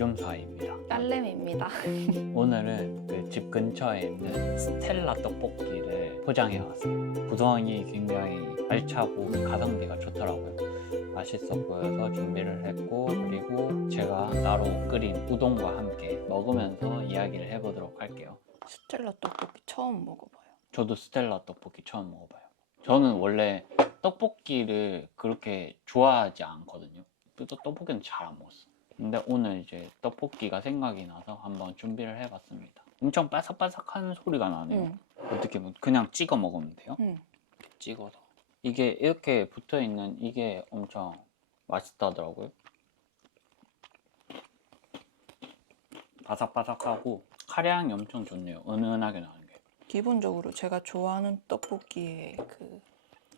대좀사입니다. 딸내미입니다. 오늘은 그 집 근처에 있는 스텔라 떡볶이를 포장해 왔어요. 구성이 굉장히 알차고 가성비가 좋더라고요. 맛있어 보여서 준비를 했고, 그리고 제가 따로 끓인 우동과 함께 먹으면서 이야기를 해보도록 할게요. 스텔라 떡볶이 처음 먹어봐요. 저도 스텔라 떡볶이 처음 먹어봐요. 저는 원래 떡볶이를 그렇게 좋아하지 않거든요. 또 떡볶이는 잘 안 먹었어. 근데 오늘 이제 떡볶이가 생각이 나서 한번 준비를 해봤습니다. 엄청 바삭바삭한 소리가 나네요. 어떻게 뭐 그냥 찍어 먹으면 돼요? 찍어서. 이게 이렇게 붙어있는 이게 엄청 맛있다더라고요. 바삭바삭하고 카레향이 엄청 좋네요. 은은하게 나는 게. 기본적으로 제가 좋아하는 떡볶이의 그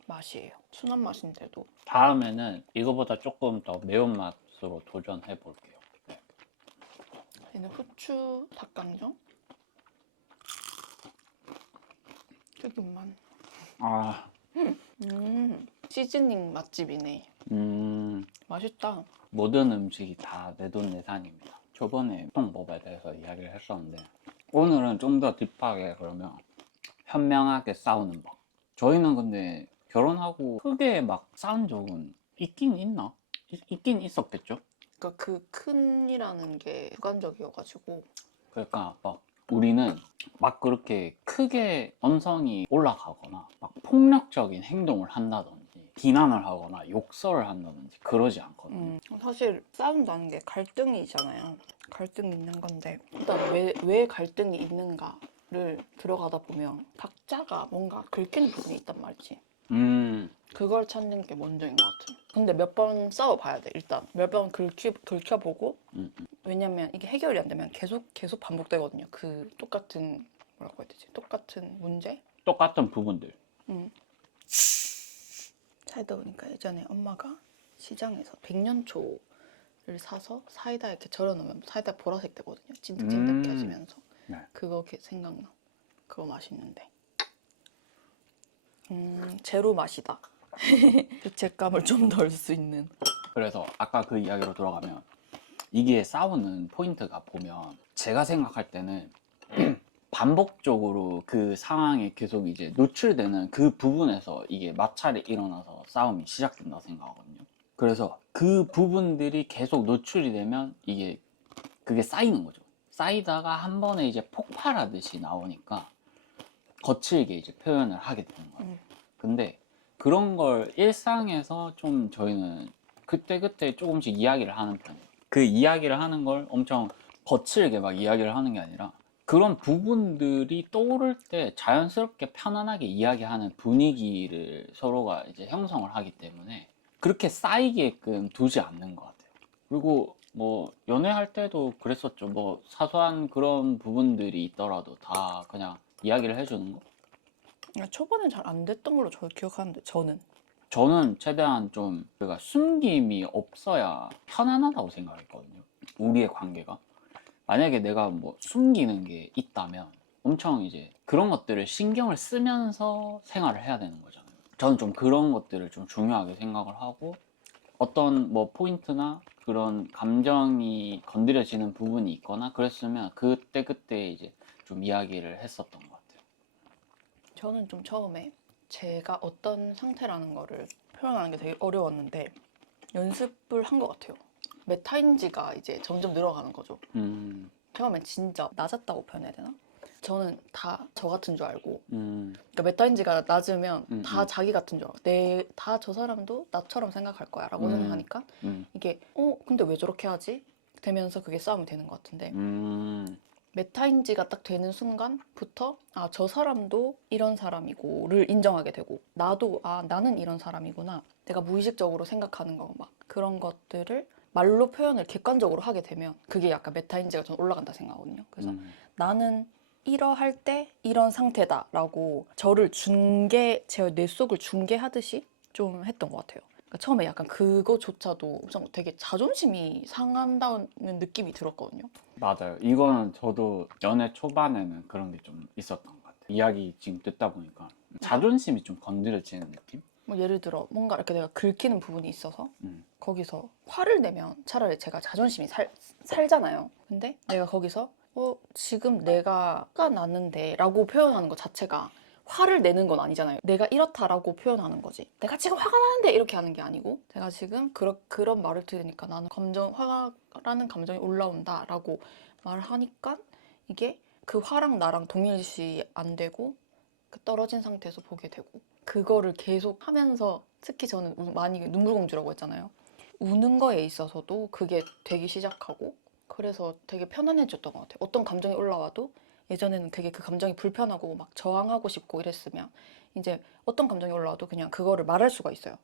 맛이에요. 순한 맛인데도. 다음에는 이거보다 조금 더 매운맛으로 도전해 볼게요. 네. 얘는 후추 닭강정? 튀김만. 아, 시즈닝 맛집이네. 맛있다. 모든 음식이 다 내돈내산입니다. 저번에 통법에 대해서 이야기를 했었는데, 오늘은 좀 더 딥하게 그러면 현명하게 싸우는 법. 저희는 근데 결혼하고 크게 막 싸운 적은 있긴 있나? 있긴 있었겠죠? 그러니까 그 큰이라는 게 주관적이어가지고. 그러니까 막 우리는 막 그렇게 크게 언성이 올라가거나 막 폭력적인 행동을 한다든지 비난을 하거나 욕설을 한다든지 그러지 않거든요. 사실 싸운다는 게 갈등이잖아요. 갈등이 있는 건데 일단 왜 갈등이 있는가를 들어가다 보면 각자가 뭔가 긁히는 부분이 있단 말이지. 그걸 찾는 게 먼저인 것 같아. 근데 몇 번 싸워봐야 돼. 일단 몇 번 긁혀보고. 왜냐면 이게 해결이 안 되면 계속 반복되거든요. 그 똑같은 뭐라고 해야 되지? 똑같은 문제? 똑같은 부분들. 사이다 보니까 예전에 엄마가 시장에서 백년초를 사서 사이다 이렇게 절여놓으면 사이다 보라색 되거든요. 찐득찐득해지면서. 네. 그거 생각나. 그거 맛있는데. 제로 맛이다. 죄책감을 좀 덜 수 있는. 그래서 아까 그 이야기로 돌아가면 이게 싸우는 포인트가 보면 제가 생각할 때는 반복적으로 그 상황에 계속 이제 노출되는 그 부분에서 이게 마찰이 일어나서 싸움이 시작된다 생각하거든요. 그래서 그 부분들이 계속 노출이 되면 이게 그게 쌓이는 거죠. 쌓이다가 한 번에 이제 폭발하듯이 나오니까 거칠게 이제 표현을 하게 되는 거예요. 근데 그런 걸 일상에서 좀 저희는 그때그때 조금씩 이야기를 하는 편이에요. 그 이야기를 하는 걸 엄청 거칠게 막 이야기를 하는 게 아니라 그런 부분들이 떠오를 때 자연스럽게 편안하게 이야기하는 분위기를 서로가 이제 형성을 하기 때문에 그렇게 쌓이게끔 두지 않는 것 같아요. 그리고 뭐 연애할 때도 그랬었죠. 뭐 사소한 그런 부분들이 있더라도 다 그냥 이야기를 해주는 거. 초반엔 잘 안 됐던 걸로 저 기억하는데 저는 최대한 좀 그러니까 숨김이 없어야 편안하다고 생각했거든요. 우리의 관계가. 만약에 내가 뭐 숨기는 게 있다면 엄청 이제 그런 것들을 신경을 쓰면서 생활을 해야 되는 거잖아요. 저는 좀 그런 것들을 좀 중요하게 생각을 하고 어떤 뭐 포인트나 그런 감정이 건드려지는 부분이 있거나 그랬으면 그때 이제 좀 이야기를 했었던 것 같아요. 저는 좀 처음에 제가 어떤 상태라는 거를 표현하는 게 되게 어려웠는데 연습을 한 것 같아요. 메타인지가 이제 점점 늘어가는 거죠. 처음엔 진짜 낮았다고 표현해야 되나? 저는 다 저 같은 줄 알고 그러니까 메타인지가 낮으면 다 자기 같은 줄 알고 다 저 사람도 나처럼 생각할 거야 라고 생각하니까 이게 근데 왜 저렇게 하지? 되면서 그게 싸움이 되는 것 같은데 메타인지가 딱 되는 순간부터 저 사람도 이런 사람이고를 인정하게 되고 나도 나는 이런 사람이구나 내가 무의식적으로 생각하는 거 막 그런 것들을 말로 표현을 객관적으로 하게 되면 그게 약간 메타인지가 좀 올라간다 생각하거든요. 그래서 나는 이러할 때 이런 상태다 라고 저를 제 뇌 속을 중계하듯이 좀 했던 것 같아요. 그러니까 처음에 약간 그거조차도 되게 자존심이 상한다는 느낌이 들었거든요. 맞아요. 이거는 저도 연애 초반에는 그런 게 좀 있었던 것 같아요. 이야기 지금 듣다 보니까 자존심이 좀 건드려지는 느낌? 뭐 예를 들어 뭔가 이렇게 내가 긁히는 부분이 있어서 거기서 화를 내면 차라리 제가 자존심이 살잖아요. 근데 내가 거기서 지금 내가 화가 나는데 라고 표현하는 것 자체가 화를 내는 건 아니잖아요. 내가 이렇다라고 표현하는 거지. 내가 지금 화가 나는데 이렇게 하는 게 아니고 내가 지금 그런 말을 들으니까 나는 화라는 감정이 올라온다 라고 말을 하니까 이게 그 화랑 나랑 동일시 안 되고 그 떨어진 상태에서 보게 되고 그거를 계속 하면서 특히 저는 많이 눈물공주라고 했잖아요. 우는 거에 있어서도 그게 되기 시작하고 그래서 되게 편안해졌던 것 같아요. 어떤 감정이 올라와도 예전에는 되게 그 감정이 불편하고 막 저항하고 싶고 이랬으면 이제 어떤 감정이 올라와도 그냥 그거를 말할 수가 있어요.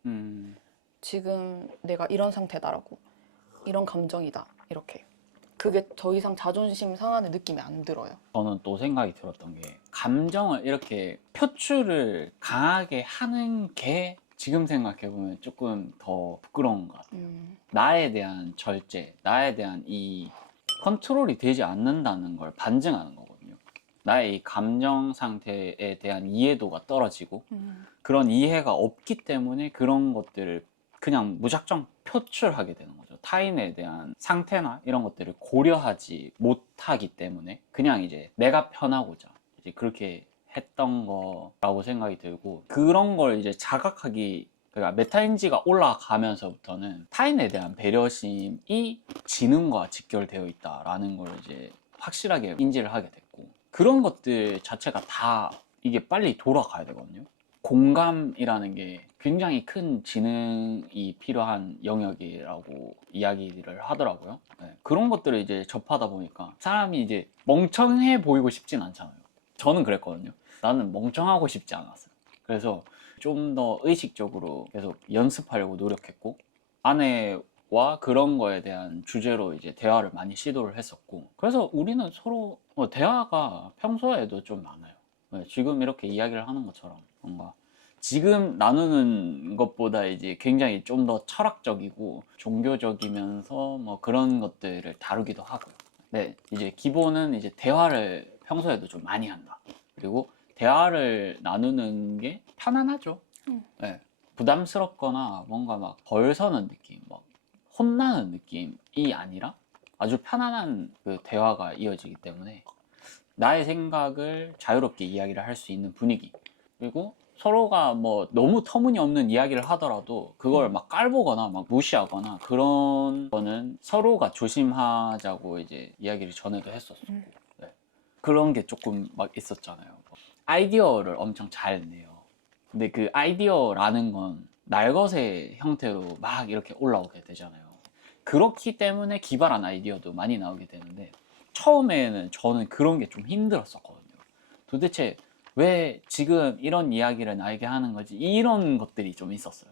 지금 내가 이런 상태다라고 이런 감정이다 이렇게 그게 더 이상 자존심 상하는 느낌이 안 들어요. 저는 또 생각이 들었던 게 감정을 이렇게 표출을 강하게 하는 게 지금 생각해보면 조금 더 부끄러운 것 같아요. 나에 대한 절제, 나에 대한 이 컨트롤이 되지 않는다는 걸 반증하는 거거든요. 나의 이 감정 상태에 대한 이해도가 떨어지고 그런 이해가 없기 때문에 그런 것들을 그냥 무작정 표출하게 되는 거죠. 타인에 대한 상태나 이런 것들을 고려하지 못하기 때문에 그냥 이제 내가 편하고자 이제 그렇게 했던 거라고 생각이 들고 그런 걸 이제 자각하기 그러니까 메타인지가 올라가면서부터는 타인에 대한 배려심이 지능과 직결되어 있다라는 걸 이제 확실하게 인지를 하게 됐고 그런 것들 자체가 다 이게 빨리 돌아가야 되거든요. 공감이라는 게 굉장히 큰 지능이 필요한 영역이라고 이야기를 하더라고요. 네, 그런 것들을 이제 접하다 보니까 사람이 이제 멍청해 보이고 싶진 않잖아요. 저는 그랬거든요. 나는 멍청하고 싶지 않았어요. 그래서 좀 더 의식적으로 계속 연습하려고 노력했고 아내와 그런 거에 대한 주제로 이제 대화를 많이 시도를 했었고 그래서 우리는 서로 대화가 평소에도 좀 많아요. 네, 지금 이렇게 이야기를 하는 것처럼 뭔가 지금 나누는 것보다 이제 굉장히 좀 더 철학적이고 종교적이면서 뭐 그런 것들을 다루기도 하고요. 네, 이제 기본은 이제 대화를 평소에도 좀 많이 한다. 그리고 대화를 나누는 게 편안하죠. 네, 부담스럽거나 뭔가 막 벌 서는 느낌, 막 혼나는 느낌이 아니라 아주 편안한 그 대화가 이어지기 때문에 나의 생각을 자유롭게 이야기를 할 수 있는 분위기 그리고 서로가 뭐 너무 터무니없는 이야기를 하더라도 그걸 막 깔보거나 막 무시하거나 그런 거는 서로가 조심하자고 이제 이야기를 전에도 했었어요. 네. 그런 게 조금 막 있었잖아요. 아이디어를 엄청 잘 내요. 근데 그 아이디어라는 건 날것의 형태로 막 이렇게 올라오게 되잖아요. 그렇기 때문에 기발한 아이디어도 많이 나오게 되는데 처음에는 저는 그런 게 좀 힘들었었거든요. 도대체 왜 지금 이런 이야기를 나에게 하는 거지? 이런 것들이 좀 있었어요.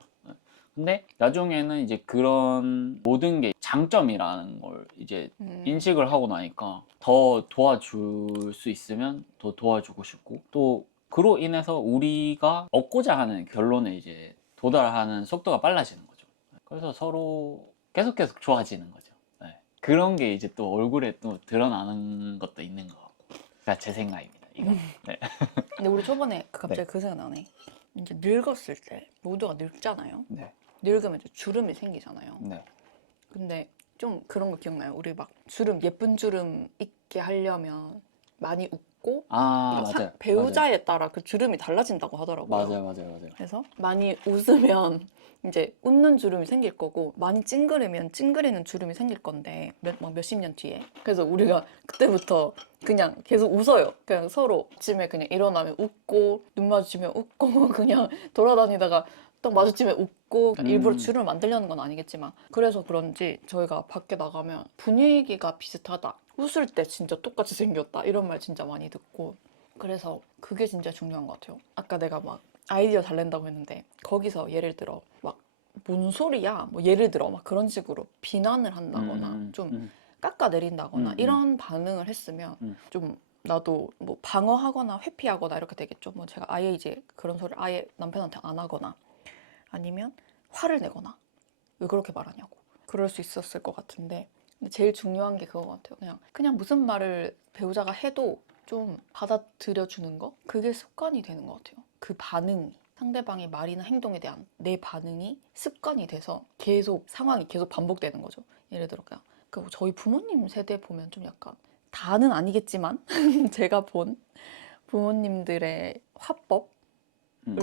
근데 나중에는 이제 그런 모든 게 장점이라는 걸 이제 인식을 하고 나니까 더 도와줄 수 있으면 더 도와주고 싶고 또 그로 인해서 우리가 얻고자 하는 결론에 이제 도달하는 속도가 빨라지는 거죠. 그래서 서로 계속 좋아지는 거죠. 네. 그런 게 이제 또 얼굴에 또 드러나는 것도 있는 것 같고. 그러니까 제 생각입니다. 이거. 네. 근데 우리 초반에 갑자기 네. 그 생각 나네. 이제 늙었을 때 모두가 늙잖아요. 네. 늙으면 이제 주름이 생기잖아요. 네. 근데 좀 그런 거 기억나요? 우리 막 주름 예쁜 주름 있게 하려면 많이 웃고 아, 이거 맞아요. 배우자에 따라 그 주름이 달라진다고 하더라고요. 맞아요. 그래서 많이 웃으면 이제 웃는 주름이 생길 거고 많이 찡그리면 찡그리는 주름이 생길 건데 막 몇십 년 뒤에. 그래서 우리가 그때부터 그냥 계속 웃어요. 그냥 서로 아침에 그냥 일어나면 웃고 눈 마주치면 웃고 그냥 돌아다니다가 딱 마주치면 웃고 일부러 주름을 만들려는 건 아니겠지만 그래서 그런지 저희가 밖에 나가면 분위기가 비슷하다. 웃을 때 진짜 똑같이 생겼다. 이런 말 진짜 많이 듣고 그래서 그게 진짜 중요한 것 같아요. 아까 내가 막 아이디어 잘 낸다고 했는데 거기서 예를 들어 막 뭔 소리야? 뭐 예를 들어 막 그런 식으로 비난을 한다거나 좀 깎아내린다거나 이런 반응을 했으면 좀 나도 뭐 방어하거나 회피하거나 이렇게 되겠죠. 뭐 제가 아예 이제 그런 소리를 아예 남편한테 안 하거나 아니면 화를 내거나 왜 그렇게 말하냐고 그럴 수 있었을 것 같은데 근데 제일 중요한 게 그거 같아요. 그냥 무슨 말을 배우자가 해도 좀 받아들여 주는 거 그게 습관이 되는 것 같아요. 그 반응이 상대방의 말이나 행동에 대한 내 반응이 습관이 돼서 계속 상황이 계속 반복되는 거죠. 예를 들어 그냥 저희 부모님 세대 보면 좀 약간 다는 아니겠지만 제가 본 부모님들의 화법을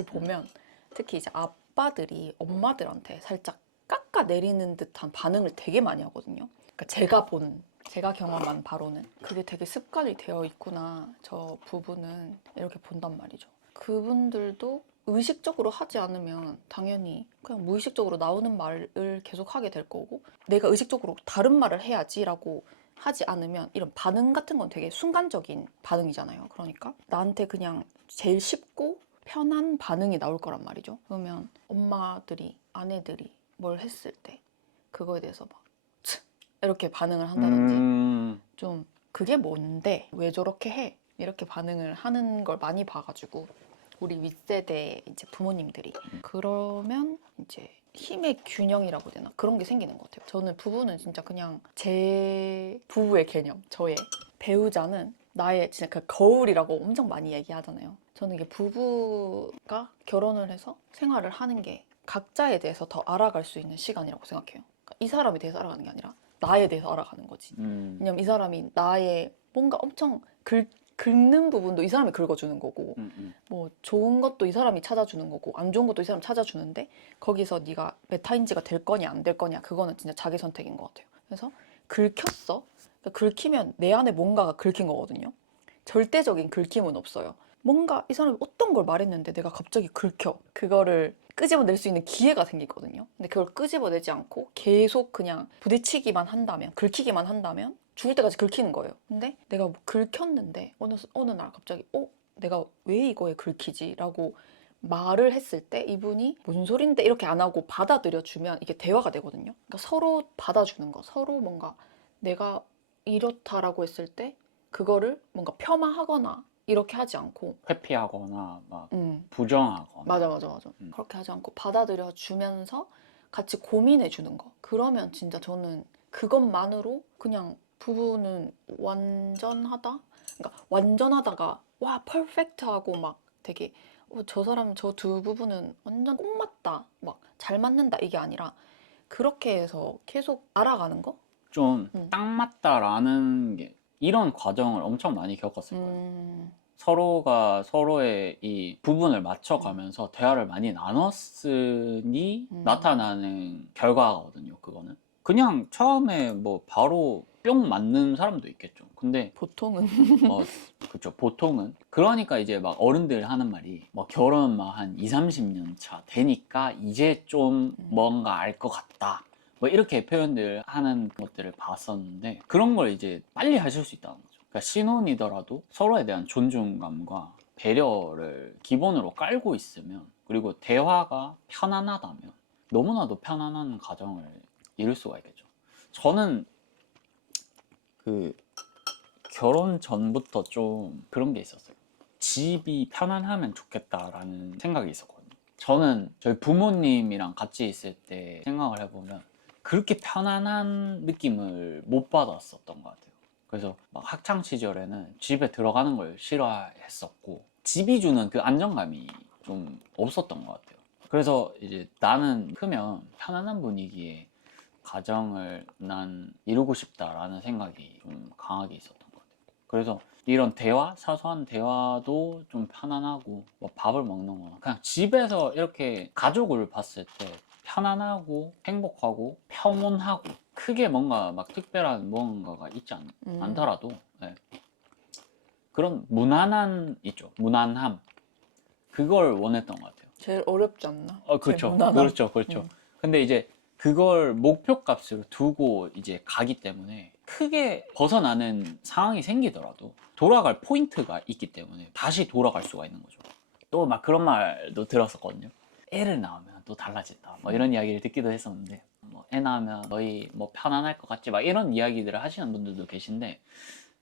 보면 특히 이제 아빠들이 엄마들한테 살짝 깎아내리는 듯한 반응을 되게 많이 하거든요. 그러니까 제가 경험한 바로는 그게 되게 습관이 되어 있구나. 저 부부는 이렇게 본단 말이죠. 그분들도 의식적으로 하지 않으면 당연히 그냥 무의식적으로 나오는 말을 계속 하게 될 거고 내가 의식적으로 다른 말을 해야지라고 하지 않으면 이런 반응 같은 건 되게 순간적인 반응이잖아요. 그러니까 나한테 그냥 제일 쉽고 편한 반응이 나올 거란 말이죠. 그러면 엄마들이, 아내들이 뭘 했을 때 그거에 대해서 막 이렇게 반응을 한다든지 좀 그게 뭔데? 왜 저렇게 해? 이렇게 반응을 하는 걸 많이 봐가지고 우리 윗세대 이제 부모님들이 그러면 이제 힘의 균형이라고 해야 되나? 그런 게 생기는 것 같아요. 저는 부부는 진짜 그냥 제 부부의 개념, 저의 배우자는 나의 진짜 그 거울이라고 엄청 많이 얘기하잖아요. 저는 이게 부부가 결혼을 해서 생활을 하는 게 각자에 대해서 더 알아갈 수 있는 시간이라고 생각해요. 그러니까 이 사람에 대해서 알아가는 게 아니라 나에 대해서 알아가는 거지. 왜냐면 이 사람이 나의 뭔가 엄청 긁는 부분도 이 사람이 긁어주는 거고 뭐 좋은 것도 이 사람이 찾아주는 거고 안 좋은 것도 이 사람이 찾아주는데 거기서 네가 메타인지가 될 거냐 안 될 거냐 그거는 진짜 자기 선택인 것 같아요. 그래서 긁혔어. 그러니까 긁히면 내 안에 뭔가가 긁힌 거거든요. 절대적인 긁힘은 없어요. 뭔가 이 사람이 어떤 걸 말했는데 내가 갑자기 긁혀. 그거를 끄집어낼 수 있는 기회가 생기거든요. 근데 그걸 끄집어내지 않고 계속 그냥 부딪히기만 한다면, 긁히기만 한다면 죽을 때까지 긁히는 거예요. 근데 내가 뭐 긁혔는데 어느 날 갑자기 내가 왜 이거에 긁히지? 라고 말을 했을 때 이분이 무슨 소린데 이렇게 안 하고 받아들여주면 이게 대화가 되거든요. 그러니까 서로 받아주는 거, 서로 뭔가 내가 이렇다라고 했을 때 그거를 뭔가 폄하하거나 이렇게 하지 않고 회피하거나 막 부정하거나 맞아. 그렇게 하지 않고 받아들여 주면서 같이 고민해 주는 거. 그러면 진짜 저는 그것만으로 그냥 부부는 완전하다? 그러니까 완전하다가 와 퍼펙트하고 막 되게 저 사람 저 두 부부는 완전 꼭 맞다. 막 잘 맞는다 이게 아니라 그렇게 해서 계속 알아가는 거? 좀 딱 맞다라는 게 이런 과정을 엄청 많이 겪었을 거예요. 서로가 서로의 이 부분을 맞춰가면서 대화를 많이 나눴으니 나타나는 결과거든요, 그거는. 그냥 처음에 뭐 바로 뿅 맞는 사람도 있겠죠. 근데 보통은 그쵸, 보통은. 그러니까 이제 막 어른들 하는 말이 뭐 결혼 막 한 2, 30년 차 되니까 이제 좀 뭔가 알 것 같다. 뭐 이렇게 표현들 하는 것들을 봤었는데 그런 걸 이제 빨리 하실 수 있다는 거죠. 그러니까 신혼이더라도 서로에 대한 존중감과 배려를 기본으로 깔고 있으면 그리고 대화가 편안하다면 너무나도 편안한 가정을 이룰 수가 있겠죠. 저는 그 결혼 전부터 좀 그런 게 있었어요. 집이 편안하면 좋겠다라는 생각이 있었거든요. 저는 저희 부모님이랑 같이 있을 때 생각을 해보면 그렇게 편안한 느낌을 못 받았었던 것 같아요. 그래서 막 학창 시절에는 집에 들어가는 걸 싫어했었고 집이 주는 그 안정감이 좀 없었던 것 같아요. 그래서 이제 나는 크면 편안한 분위기에 가정을 난 이루고 싶다라는 생각이 좀 강하게 있었던 것 같아요. 그래서 이런 대화, 사소한 대화도 좀 편안하고 뭐 밥을 먹는 거나 그냥 집에서 이렇게 가족을 봤을 때 편안하고 행복하고 평온하고 크게 뭔가 막 특별한 뭔가가 있지 않더라도 네. 그런 무난한 있죠. 무난함. 그걸 원했던 것 같아요. 제일 어렵지 않나? 그렇죠. 무난함. 그렇죠. 근데 이제 그걸 목표값으로 두고 이제 가기 때문에 크게 벗어나는 상황이 생기더라도 돌아갈 포인트가 있기 때문에 다시 돌아갈 수가 있는 거죠. 또 막 그런 말도 들었었거든요. 애를 낳으면 또 달라진다. 뭐 이런 이야기를 듣기도 했었는데 뭐 애 낳으면 너희 뭐 편안할 것 같지? 막 이런 이야기들을 하시는 분들도 계신데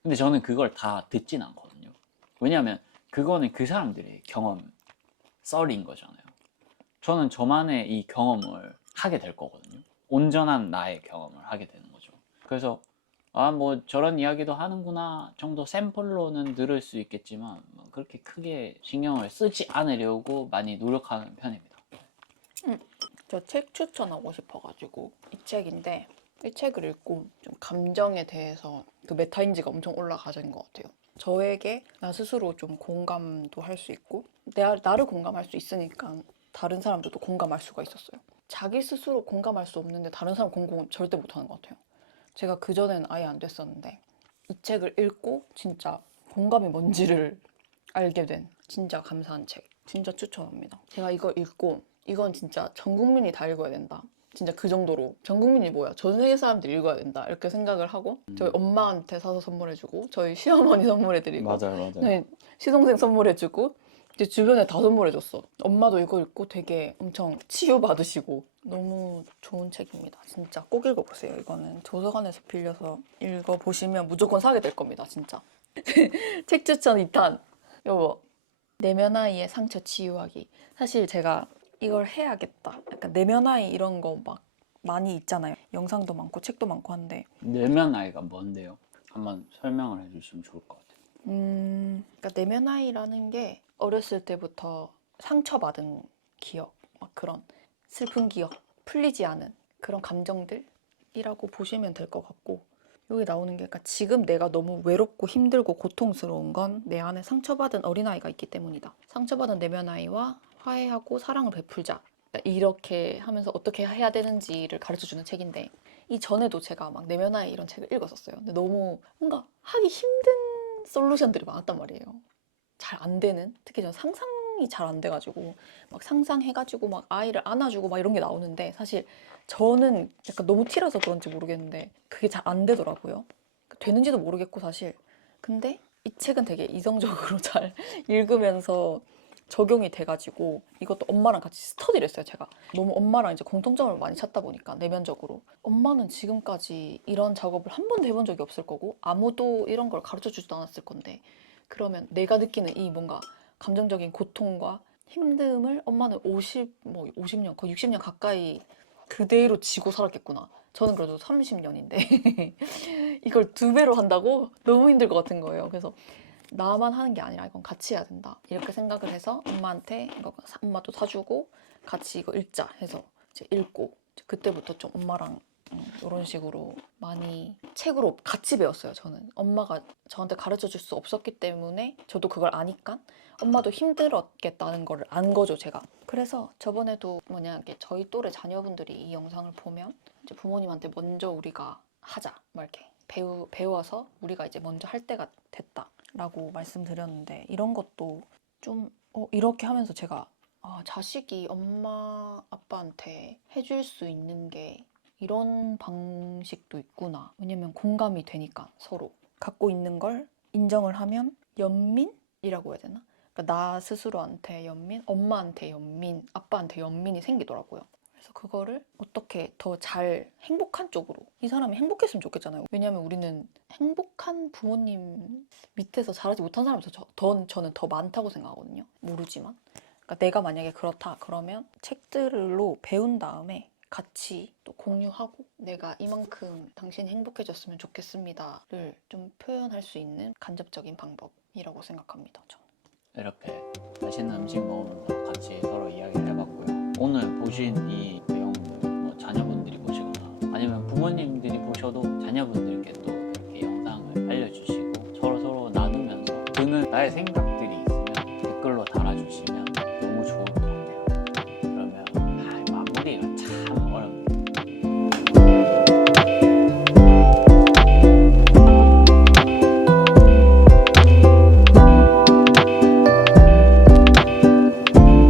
근데 저는 그걸 다 듣진 않거든요. 왜냐하면 그거는 그 사람들의 경험 썰인 거잖아요. 저는 저만의 이 경험을 하게 될 거거든요. 온전한 나의 경험을 하게 되는 거죠. 그래서 아, 뭐 저런 이야기도 하는구나 정도 샘플로는 들을 수 있겠지만 뭐 그렇게 크게 신경을 쓰지 않으려고 많이 노력하는 편입니다. 저 책 추천하고 싶어가지고 이 책인데 이 책을 읽고 좀 감정에 대해서 그 메타인지가 엄청 올라가진 것 같아요. 저에게 나 스스로 좀 공감도 할 수 있고 나를 공감할 수 있으니까 다른 사람들도 공감할 수가 있었어요. 자기 스스로 공감할 수 없는데 다른 사람 공감 절대 못하는 것 같아요. 제가 그전엔 아예 안 됐었는데 이 책을 읽고 진짜 공감이 뭔지를 알게 된 진짜 감사한 책. 진짜 추천합니다. 제가 이걸 읽고 이건 진짜 전 국민이 다 읽어야 된다. 진짜 그 정도로 전 국민이 뭐야? 전 세계 사람들이 읽어야 된다. 이렇게 생각을 하고 저희 엄마한테 사서 선물해주고 저희 시어머니 선물해드리고 맞아요. 네, 시동생 선물해주고 이제 주변에 다 선물해줬어. 엄마도 이거 읽고 되게 엄청 치유받으시고 너무 좋은 책입니다. 진짜 꼭 읽어보세요. 이거는 도서관에서 빌려서 읽어보시면 무조건 사게 될 겁니다. 진짜. 책 추천 2탄. 여보. 내면 아이의 상처 치유하기. 사실 제가 이걸 해야겠다. 약간 내면 아이 이런 거 막 많이 있잖아요. 영상도 많고 책도 많고 한데. 내면 아이가 뭔데요? 한번 설명을 해주시면 좋을 것 같아요. 그러니까 내면 아이라는 게 어렸을 때부터 상처받은 기억, 막 그런 슬픈 기억, 풀리지 않은 그런 감정들이라고 보시면 될 것 같고 여기 나오는 게 그러니까 지금 내가 너무 외롭고 힘들고 고통스러운 건 내 안에 상처받은 어린아이가 있기 때문이다. 상처받은 내면 아이와 화해하고 사랑을 베풀자. 이렇게 하면서 어떻게 해야 되는지를 가르쳐주는 책인데 이전에도 제가 막 내면 아이 이런 책을 읽었었어요. 근데 너무 뭔가 하기 힘든 솔루션들이 많았단 말이에요. 잘 안 되는? 특히 전 상상이 잘 안 돼가지고 막 상상해가지고 막 아이를 안아주고 막 이런 게 나오는데 사실 저는 약간 너무 티라서 그런지 모르겠는데 그게 잘 안 되더라고요. 되는지도 모르겠고 사실. 근데 이 책은 되게 이성적으로 잘 읽으면서 적용이 돼가지고 이것도 엄마랑 같이 스터디를 했어요. 제가 너무 엄마랑 이제 공통점을 많이 찾다 보니까 내면적으로 엄마는 지금까지 이런 작업을 한 번도 해본 적이 없을 거고 아무도 이런 걸 가르쳐 주지도 않았을 건데 그러면 내가 느끼는 이 뭔가 감정적인 고통과 힘듦을 엄마는 50년, 거의 60년 가까이 그대로 지고 살았겠구나. 저는 그래도 30년인데 이걸 2배로 한다고? 너무 힘들 것 같은 거예요. 그래서 나만 하는 게 아니라 이건 같이 해야 된다. 이렇게 생각을 해서 엄마한테 이거 엄마도 사주고 같이 이거 읽자 해서 이제 읽고 그때부터 좀 엄마랑 이런 식으로 많이 책으로 같이 배웠어요. 저는 엄마가 저한테 가르쳐 줄 수 없었기 때문에 저도 그걸 아니까 엄마도 힘들었겠다는 걸 안 거죠, 제가. 그래서 저번에도 만약에 저희 또래 자녀분들이 이 영상을 보면 이제 부모님한테 먼저 우리가 하자, 막 이렇게 배워서 우리가 이제 먼저 할 때가 됐다라고 말씀드렸는데 이런 것도 좀 이렇게 하면서 제가 자식이 엄마 아빠한테 해줄 수 있는 게 이런 방식도 있구나. 왜냐면 공감이 되니까 서로 갖고 있는 걸 인정을 하면 연민이라고 해야 되나? 그러니까 나 스스로한테 연민, 엄마한테 연민, 아빠한테 연민이 생기더라고요. 그래서 그거를 어떻게 더 잘 행복한 쪽으로 이 사람이 행복했으면 좋겠잖아요. 왜냐면 우리는 행복한 부모님 밑에서 자라지 못한 사람이 저는 더 많다고 생각하거든요. 모르지만. 그러니까 내가 만약에 그렇다 그러면 책들로 배운 다음에 같이 또 공유하고 내가 이만큼 당신이 행복해졌으면 좋겠습니다를 좀 표현할 수 있는 간접적인 방법이라고 생각합니다. 저는. 이렇게 맛있는 음식 먹으면서 같이 서로 이야기를 해봤고요. 오늘 보신 이 내용들 뭐 자녀분들이 보시거나 아니면 부모님들이 보셔도 자녀분들께 또 이렇게 영상을 알려주시고 서로 나누면서 드는 나의 생각